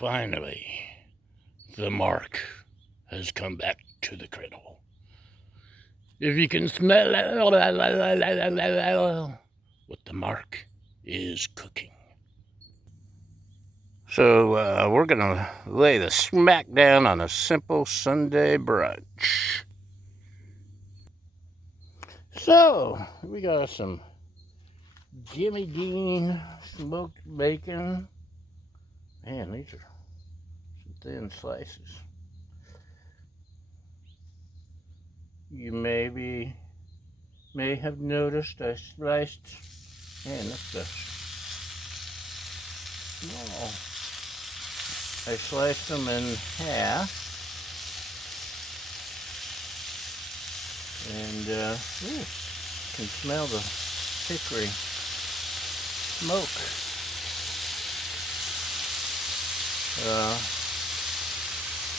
Finally, the mark has come back to the griddle. If you can smell what the mark is cooking. So we're gonna lay the smackdown on a simple Sunday brunch. So we got some Jimmy Dean smoked bacon. Man, these are some thin slices. You may have noticed I sliced, man, that's the small. I sliced them in half, and you can smell the hickory smoke.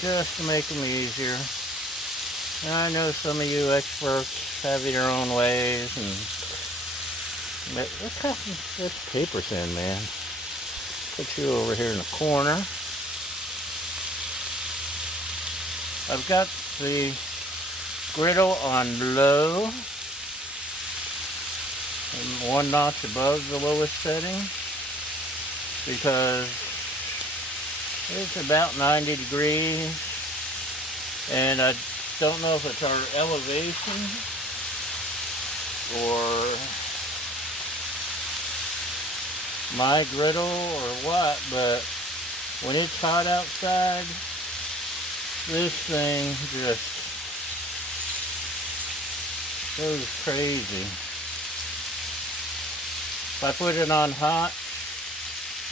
Just to make them easier. And I know some of you experts have your own ways, but let's paper thin, man. Put you over here in the corner. I've got the griddle on low, and one notch above the lowest setting, because it's about 90 degrees, and I don't know if it's our elevation or my griddle or what, but when it's hot outside, this thing just goes crazy. If I put it on hot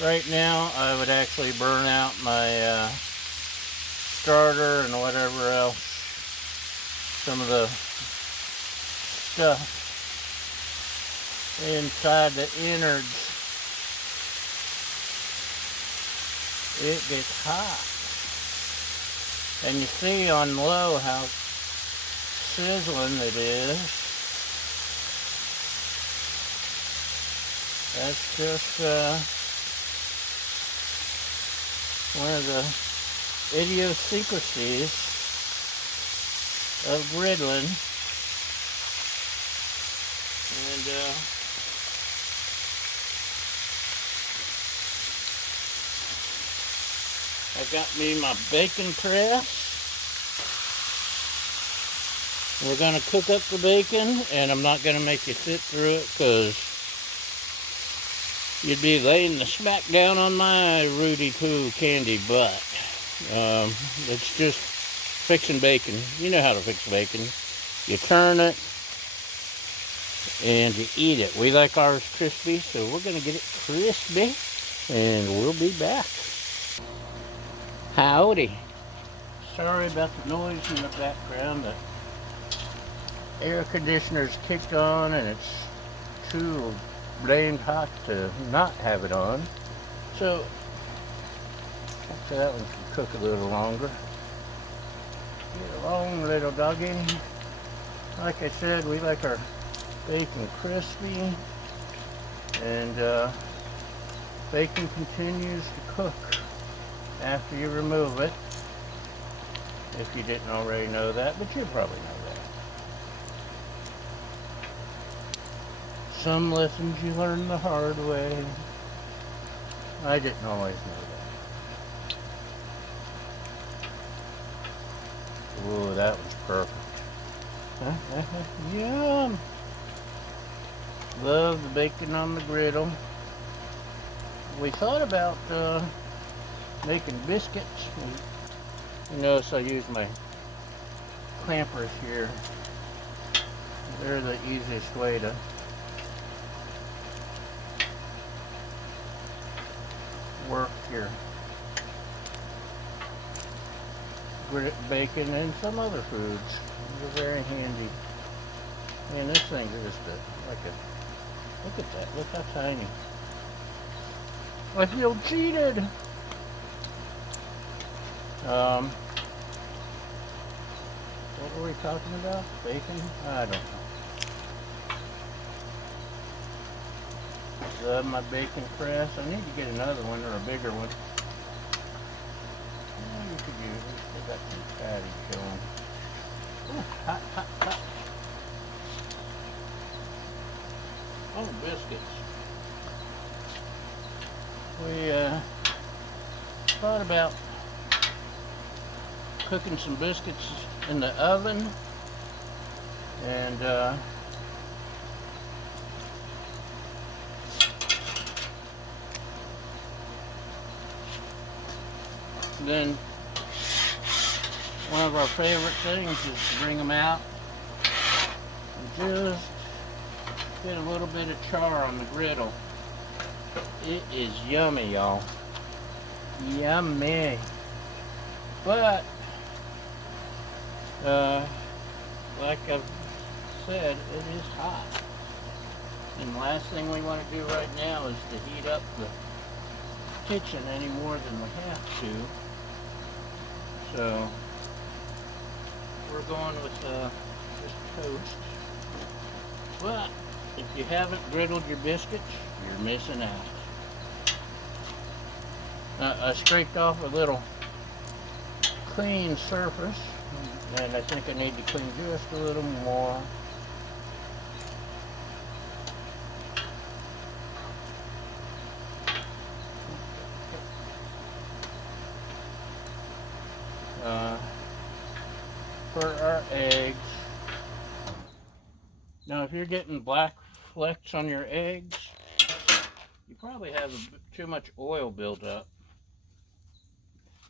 right now, I would actually burn out my starter and whatever else, some of the stuff inside the innards. It gets hot. And you see on low how sizzling it is. That's just one of the idiosyncrasies of griddling. And I got me my bacon press. We're going to cook up the bacon, and I'm not going to make you sit through it because you'd be laying the smack down on my Rudy Poo candy butt. It's just fixing bacon. You know how to fix bacon. You turn it and you eat it. We like ours crispy, so we're going to get it crispy, and we'll be back. Howdy. Sorry about the noise in the background. The air conditioner's kicked on and it's too blamed hot to not have it on. So that one can cook a little longer. Get along, little doggy. Like I said, we like our bacon crispy, and bacon continues to cook after you remove it, if you didn't already know that, but you probably know that. Some lessons you learn the hard way. I didn't always know that. Ooh, that was perfect. Yum! Love the bacon on the griddle. We thought about making biscuits. You notice I use my clampers here. They're the easiest way to work your bacon and some other foods. They're very handy. Man, this thing's just like a, look at that, look how tiny. I feel cheated. What were we talking about? Bacon? I don't know. Love my bacon press. I need to get another one, or a bigger one. could use it. They got two patties going. Ooh, hot, hot, hot. Oh, biscuits. We thought about cooking some biscuits in the oven, and then one of our favorite things is to bring them out and just get a little bit of char on the griddle. It is yummy, y'all. Yummy. But like I've said, it is hot, and the last thing we want to do right now is to heat up the kitchen any more than we have to. So we're going with just toast. But if you haven't griddled your biscuits, you're missing out. I scraped off a little clean surface, and I think I need to clean just a little more. For our eggs. Now, if you're getting black flecks on your eggs, you probably have too much oil built up.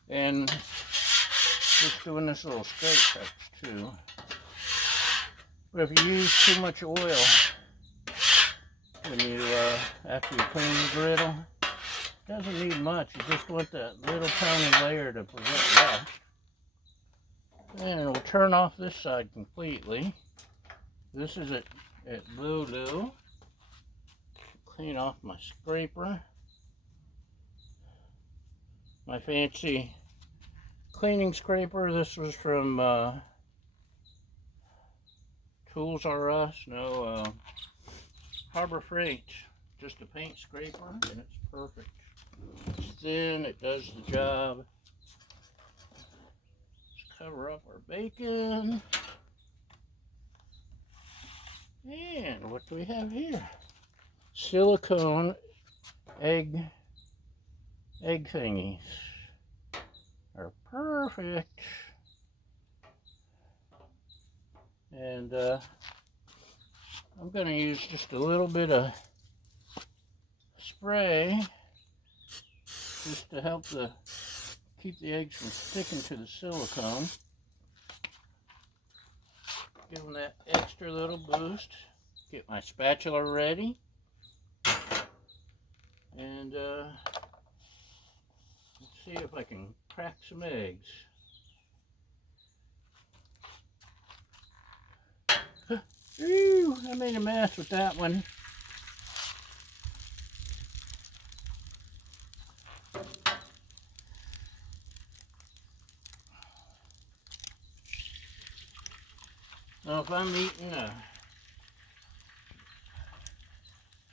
And just doing this little scrape helps too. But if you use too much oil when you after you clean the griddle, it doesn't need much. You just want that little tiny layer to prevent rust. And we'll turn off this side completely. This is at low. Clean off my scraper. My fancy cleaning scraper. This was from Tools R Us. No, Harbor Freight. Just a paint scraper, and it's perfect. It's thin. It does the job. Cover up our bacon. And what do we have here? Silicone egg thingies. Are perfect. And I'm going to use just a little bit of spray just to help keep the eggs from sticking to the silicone. Give them that extra little boost. Get my spatula ready. And let's see if I can crack some eggs. Ooh, I made a mess with that one. Now, if I'm eating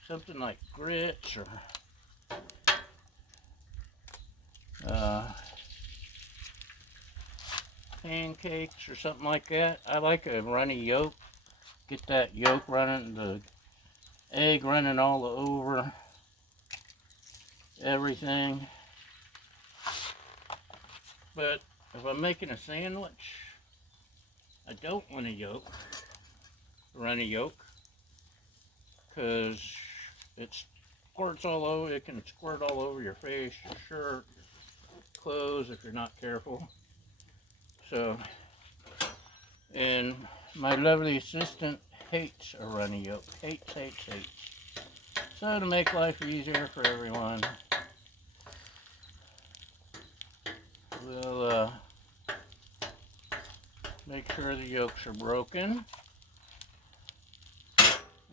something like grits or pancakes or something like that, I like a runny yolk. Get that yolk running, the egg running all over everything. But if I'm making a sandwich, I don't want a runny yolk, because it squirts all over. It can squirt all over your face, your shirt, clothes if you're not careful. So, and my lovely assistant hates a runny yolk. Hates. So to make life easier for everyone, we'll make sure the yolks are broken.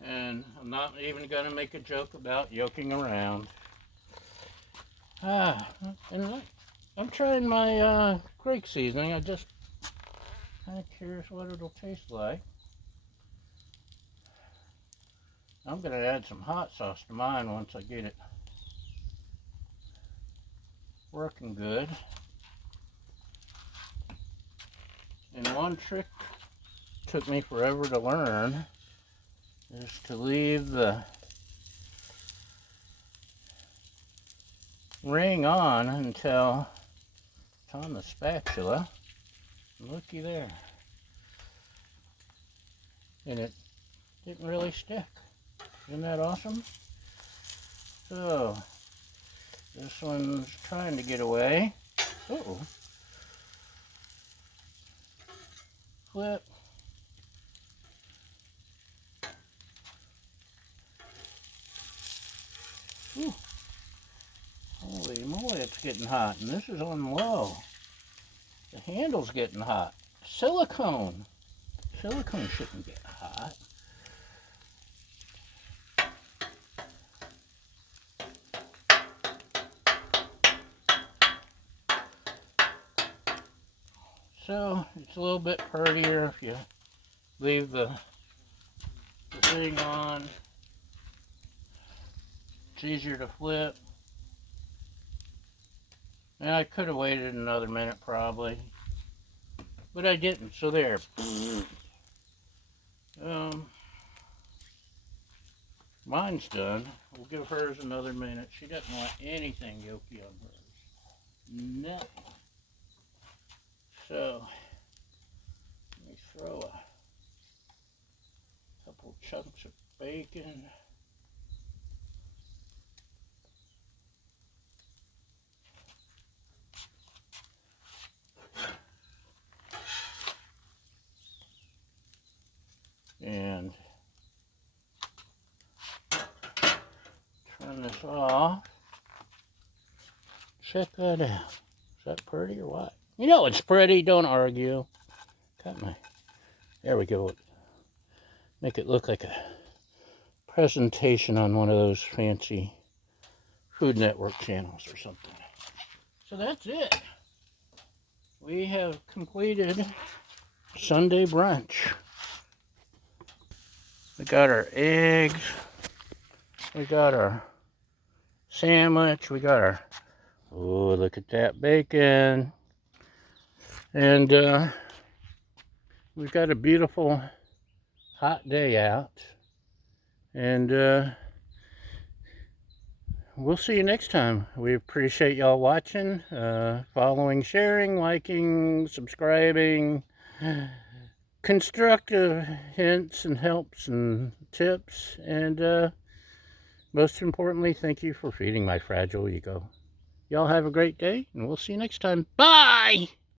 And I'm not even going to make a joke about yoking around. And I'm trying my Greek seasoning. I just kind of curious what it'll taste like. I'm going to add some hot sauce to mine once I get it working good. And one trick took me forever to learn is to leave the ring on until it's on the spatula. Looky there. And it didn't really stick. Isn't that awesome? So, this one's trying to get away. Uh-oh. Flip. Ooh. Holy moly, it's getting hot. And this is on low. The handle's getting hot. Silicone. Silicone shouldn't get hot. So it's a little bit prettier if you leave the thing on. It's easier to flip. And I could have waited another minute probably, but I didn't. So there. Mine's done. We'll give hers another minute. She doesn't want anything yolky on hers. Nothing. So, let me throw a couple chunks of bacon. And turn this off. Check that out. Is that pretty or what? You know it's pretty, don't argue. Got my, there we go. Make it look like a presentation on one of those fancy Food Network channels or something. So that's it. We have completed Sunday brunch. We got our eggs. We got our sandwich. We got our, oh, look at that bacon. And we've got a beautiful hot day out. And we'll see you next time. We appreciate y'all watching, following, sharing, liking, subscribing, constructive hints and helps and tips. And most importantly, thank you for feeding my fragile ego. Y'all have a great day, and we'll see you next time. Bye!